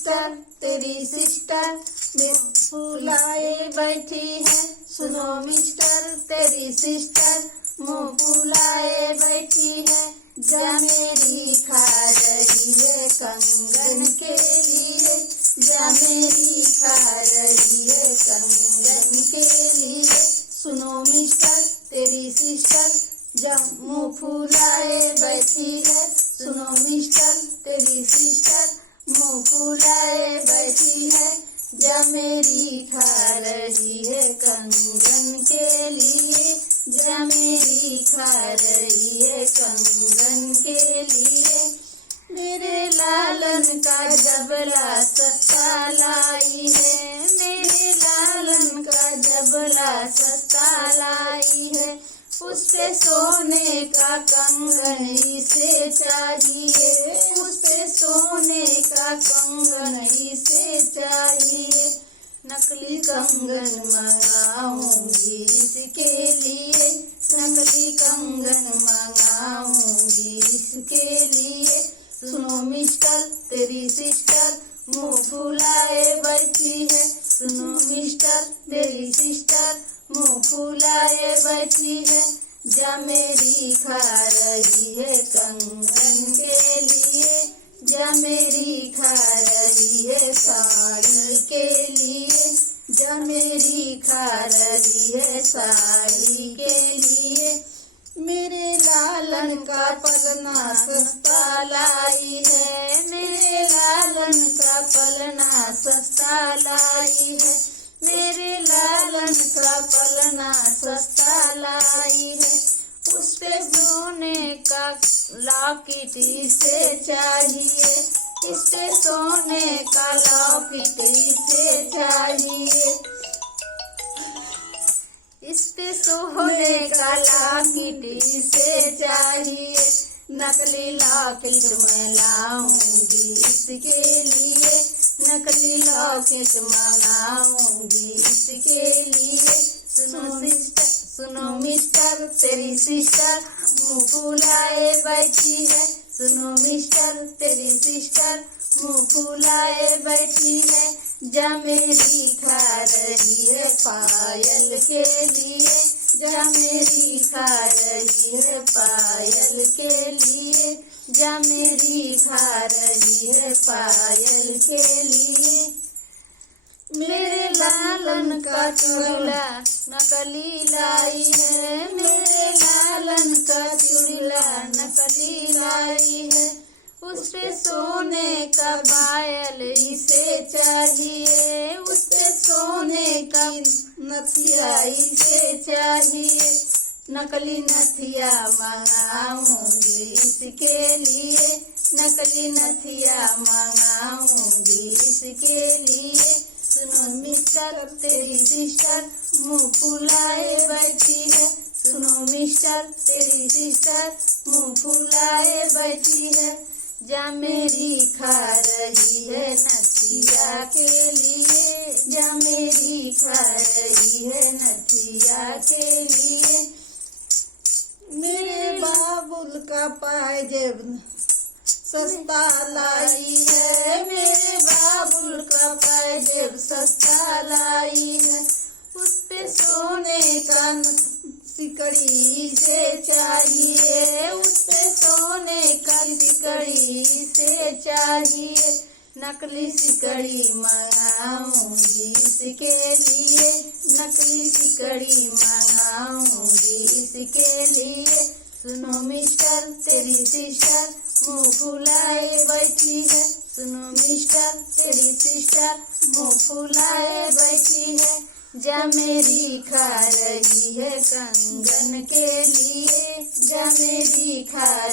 Mister तेरी sister मुँह फुलाए बैठी है। सुनो मिस्टर तेरी सिस्टर मुँह फुलाए बैठी है। जा मेरी खा रही है कंगन के लिए, जा मेरी खा रही है कंगन के लिए। सुनो मिस्टर तेरी सिस्टर जब मुँह फुलाए बैठी है। सुनो मिस्टर तेरी सिस्टर मुँह फुलाए बैठी है। जा मेरी खा रही है कंगन के लिए, जा मेरी खा रही है कंगन के लिए। मेरे लालन का जबला सस्ता लाई है, मेरे लालन का जबला सस्ता लाई है। उस पे सोने का कंगन इसे चाहिए, उस पे सोने का कंगन इसे चाहिए। नकली कंगन मंगाऊंगी इसके लिए, नकली कंगन मंगाऊंगी इसके लिए। सुनो मिस्टर तेरी सिस्टर मुँह फुलाए बैठी है। सुनो मिस्टर तेरी सिस्टर मुँह फुलाए बैठी है। जा मेरी खा रही है कंगन के लिए, जा मेरी खा रही है साड़ी के लिए, जा मेरी खा रही है साड़ी के लिए। मेरे लालन का पलना सस्ता लाई है, मेरे लालन का पलना सस्ता लाई है। मेरे लालन का पलना सस्ता लाई है। उस पे सोने का लॉकेट इसे चाहिए, इस पे सोने का लॉकेट इसे चाहिए, इस पे सोने का लॉकेट इसे चाहिए। नकली लॉकेट मैं लाऊंगी इसके लिए, नकली लॉकेट मंगाऊंगी इसके लिए। सुनो सिस्टर सुनो मिस्टर तेरी सिस्टर मुँह फुलाए बैठी है। सुनो मिस्टर तेरी सिस्टर मुँह फुलाए बैठी है। जा मेरी खा रही है पायल के लिए, जा मेरी खा रही है पायल के लिए, जा मेरी खा रही है पायल के लिए। मेरे लालन का चूड़िला नकली लाई है, मेरे लालन का चूड़िला नकली लाई है। उस पे सोने का पायल इसे चाहिए, उस पे सोने का नथिया इसे चाहिए। नकली नथिया मंगाऊंगी इसके लिए, नकली नथिया मंगाऊंगी इसके लिए। सुनो मिस्टर तेरी सिस्टर मुँह फुलाए बैठी है। सुनो मिस्टर तेरी सिस्टर मुँह फुलाए बैठी है। जा मेरी खा रही है नथिया के लिए, जा मेरी खा रही है नथिया के लिए। मेरे बाबुल का पायजेब सस्ता लाई है, मेरे बाबुल का पायजेब सस्ता लाई है। उस पे सोने का सिकड़ी से चाहिए, उस पे सोने का सिकड़ी से चाहिए। नकली सिकड़ी मंगाऊंगी इसके लिए, नकली सिकड़ी मंगाऊंगी इसके लिए। सुनो मिस्टर तेरी सिस्टर मुँह फुलाए बैठी है। सुनो मिस्टर तेरी सिस्टर मुँह फुलाए बैठी है। जा मेरी खा रही है कंगन के लिए, जा मेरी खा